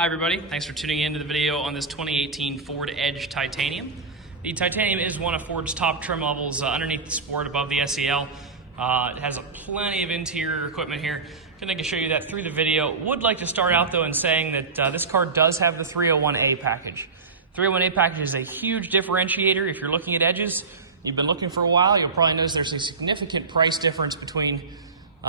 Hi everybody, thanks for tuning in to the video on this 2018 Ford Edge Titanium. The Titanium is one of Ford's top trim levels underneath the Sport, above the SEL. It has plenty of interior equipment here. I can show you that through the video. Would like to start out though in saying that this car does have the 301A package. 301A package is a huge differentiator. If you're looking at Edges, you've been looking for a while, you'll probably notice there's a significant price difference between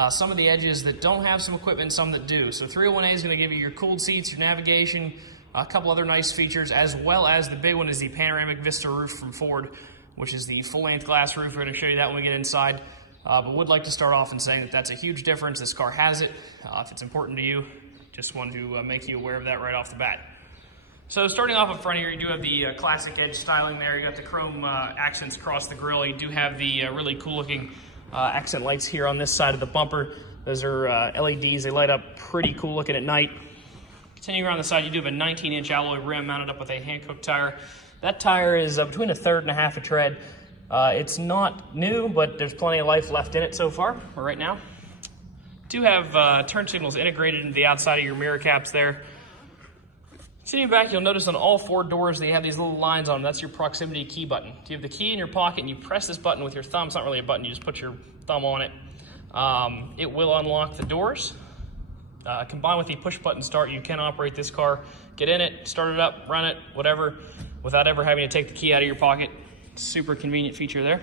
some of the Edges that don't have some equipment and some that do. So 301A is going to give you your cooled seats, your navigation, a couple other nice features, as well as the big one is the panoramic Vista roof from Ford, which is the full-length glass roof. We're going to show you that when we get inside. But would like to start off in saying that that's a huge difference. This car has it. If it's important to you, just wanted to make you aware of that right off the bat. So starting off up front here, you do have the classic Edge styling there. You got the chrome accents across the grille. You do have the really cool looking accent lights here on this side of the bumper. Those are LEDs. They light up pretty cool looking at night. Continuing around the side, you do have a 19-inch alloy rim mounted up with a Hankook tire. That tire is between a third and a half a tread. It's not new, but there's plenty of life left in it so far, or right now. Do have turn signals integrated into the outside of your mirror caps there. Sitting back, you'll notice on all four doors they have these little lines on them. That's your proximity key button. You have the key in your pocket and you press this button with your thumb. It's not really a button, you just put your thumb on it. It will unlock the doors. Combined with the push button start, you can operate this car, get in it, start it up, run it, whatever, without ever having to take the key out of your pocket. Super convenient feature there.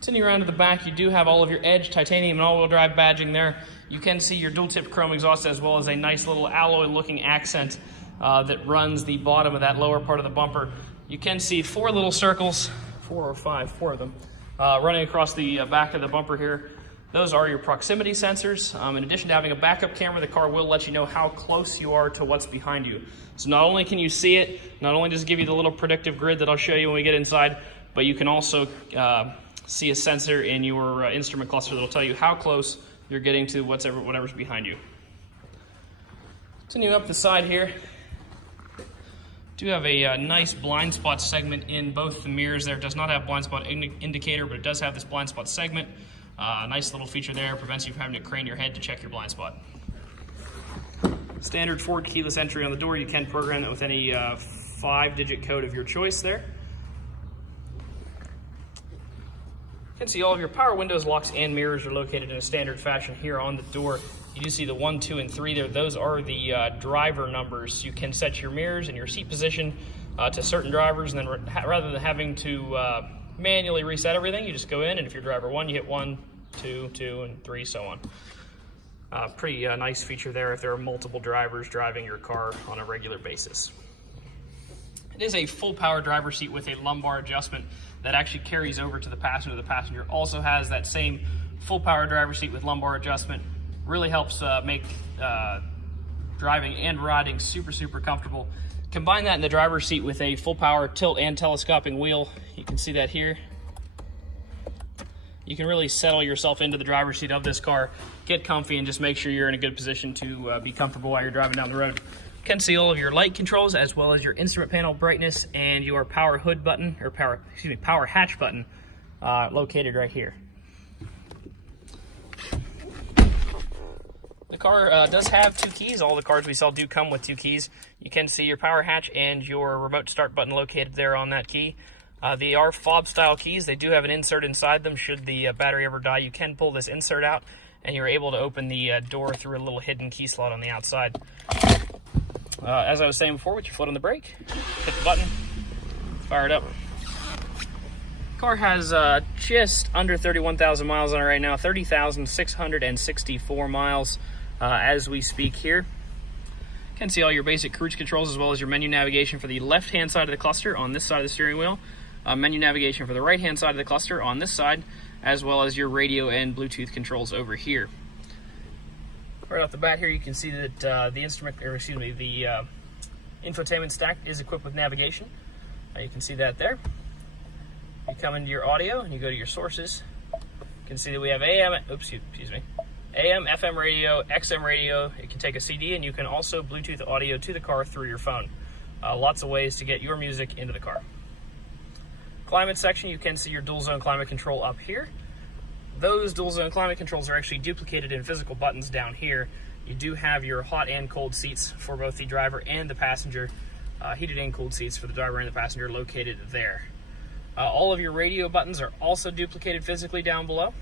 Sitting around to the back, you do have all of your Edge Titanium and all-wheel drive badging there. You can see your dual-tip chrome exhaust as well as a nice little alloy-looking accent that runs the bottom of that lower part of the bumper. You can see four little circles, four of them, running across the back of the bumper here. Those are your proximity sensors. In addition to having a backup camera, the car will let you know how close you are to what's behind you. So not only can you see it, not only does it give you the little predictive grid that I'll show you when we get inside, but you can also see a sensor in your instrument cluster that'll tell you how close you're getting to whatever's behind you. Continuing up the side here, do have a nice blind spot segment in both the mirrors there. It does not have blind spot indicator, but it does have this blind spot segment. Nice little feature there, prevents you from having to crane your head to check your blind spot. Standard Ford keyless entry on the door. You can program it with any 5-digit code of your choice there. You can see all of your power windows, locks, and mirrors are located in a standard fashion here on the door. You do see the 1, 2, and 3 there. Those are the driver numbers. You can set your mirrors and your seat position to certain drivers, and then rather than having to manually reset everything, you just go in, and if you're driver 1, you hit 1, 2, 2, and 3, so on. Pretty nice feature there if there are multiple drivers driving your car on a regular basis. It is a full power driver seat with a lumbar adjustment that actually carries over to the passenger. The passenger also has that same full power driver seat with lumbar adjustment. Really helps make driving and riding super comfortable. Combine that in the driver's seat with a full power tilt and telescoping wheel. You can see that here. You can really settle yourself into the driver's seat of this car, get comfy, and just make sure you're in a good position to be comfortable while you're driving down the road. You can see all of your light controls as well as your instrument panel brightness and your power hood button, or power hatch button located right here. The car does have 2 keys. All the cars we sell do come with 2 keys. You can see your power hatch and your remote start button located there on that key. They are fob style keys. They do have an insert inside them. Should the battery ever die, you can pull this insert out and you're able to open the door through a little hidden key slot on the outside. As I was saying before, with your foot on the brake, hit the button, fire it up. Car has just under 31,000 miles on it right now, 30,664 miles as we speak here. You can see all your basic cruise controls as well as your menu navigation for the left-hand side of the cluster on this side of the steering wheel, menu navigation for the right-hand side of the cluster on this side, as well as your radio and Bluetooth controls over here. Right off the bat here, you can see that the infotainment stack is equipped with navigation. You can see that there. You come into your audio and you go to your sources. You can see that we have AM, FM radio, XM radio. You can take a CD and you can also Bluetooth audio to the car through your phone. Lots of ways to get your music into the car. Climate section, you can see your dual zone climate control up here. Those dual zone climate controls are actually duplicated in physical buttons down here. You do have your hot and cold seats for both the driver and the passenger. Heated and cooled seats for the driver and the passenger located there. All of your radio buttons are also duplicated physically down below.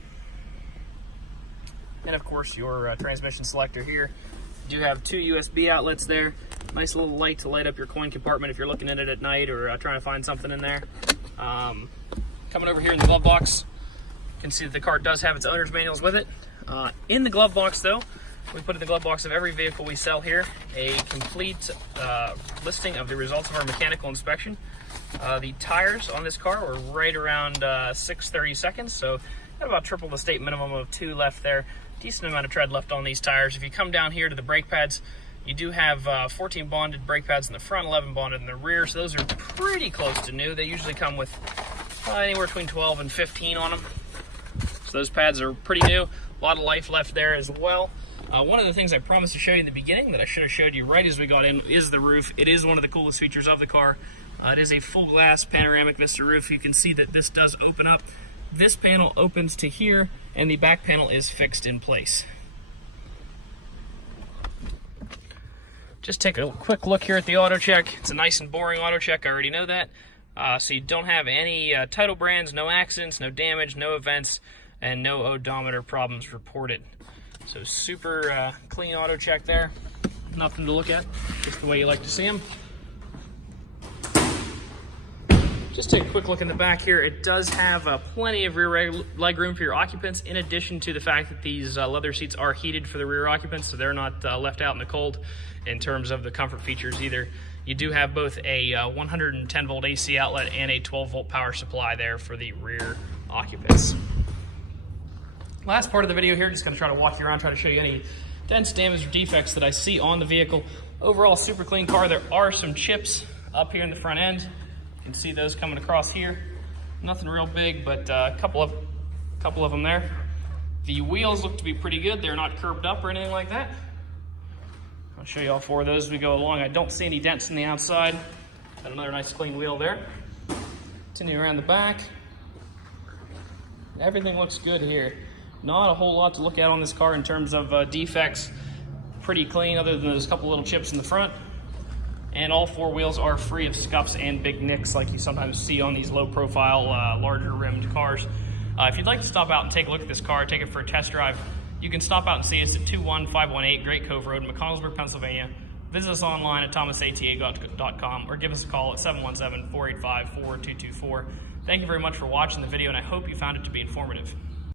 And of course your transmission selector here. You do have 2 USB outlets there. Nice little light to light up your coin compartment if you're looking at it at night or trying to find something in there. Coming over here in the glove box, you can see that the car does have its owner's manuals with it. In the glove box though, we put in the glove box of every vehicle we sell here a complete listing of the results of our mechanical inspection. The tires on this car were right around 630 seconds, so got about triple the state minimum of 2 left there. Decent amount of tread left on these tires. If you come down here to the brake pads, you do have 14 bonded brake pads in the front, 11 bonded in the rear, so those are pretty close to new. They usually come with anywhere between 12 and 15 on them. So those pads are pretty new. A lot of life left there as well. One of the things I promised to show you in the beginning that I should have showed you right as we got in is the roof. It is one of the coolest features of the car. It is a full glass panoramic vista roof. You can see that this does open up. This panel opens to here, and the back panel is fixed in place. Just take a quick look here at the auto check. It's a nice and boring auto check, I already know that. So you don't have any title brands, no accidents, no damage, no events, and no odometer problems reported. So super clean auto check there. Nothing to look at, just the way you like to see them. Just take a quick look in the back here. It does have plenty of rear leg room for your occupants, in addition to the fact that these leather seats are heated for the rear occupants, so they're not left out in the cold in terms of the comfort features either. You do have both a 110 volt AC outlet and a 12 volt power supply there for the rear occupants. Last part of the video here, just gonna try to walk you around, try to show you any dents, damage, or defects that I see on the vehicle. Overall, super clean car. There are some chips up here in the front end. You can see those coming across here. Nothing real big, but a couple of them there. The wheels look to be pretty good. They're not curved up or anything like that. I'll show you all 4 of those as we go along. I don't see any dents in the outside. Got another nice clean wheel there. Continue around the back. Everything looks good here. Not a whole lot to look at on this car in terms of defects. Pretty clean, other than those couple little chips in the front. And all 4 wheels are free of scuffs and big nicks like you sometimes see on these low profile, larger rimmed cars. If you'd like to stop out and take a look at this car, take it for a test drive, you can stop out and see us at 21518 Great Cove Road, McConnellsburg, Pennsylvania. Visit us online at thomasata.com or give us a call at 717-485-4224. Thank you very much for watching the video, and I hope you found it to be informative.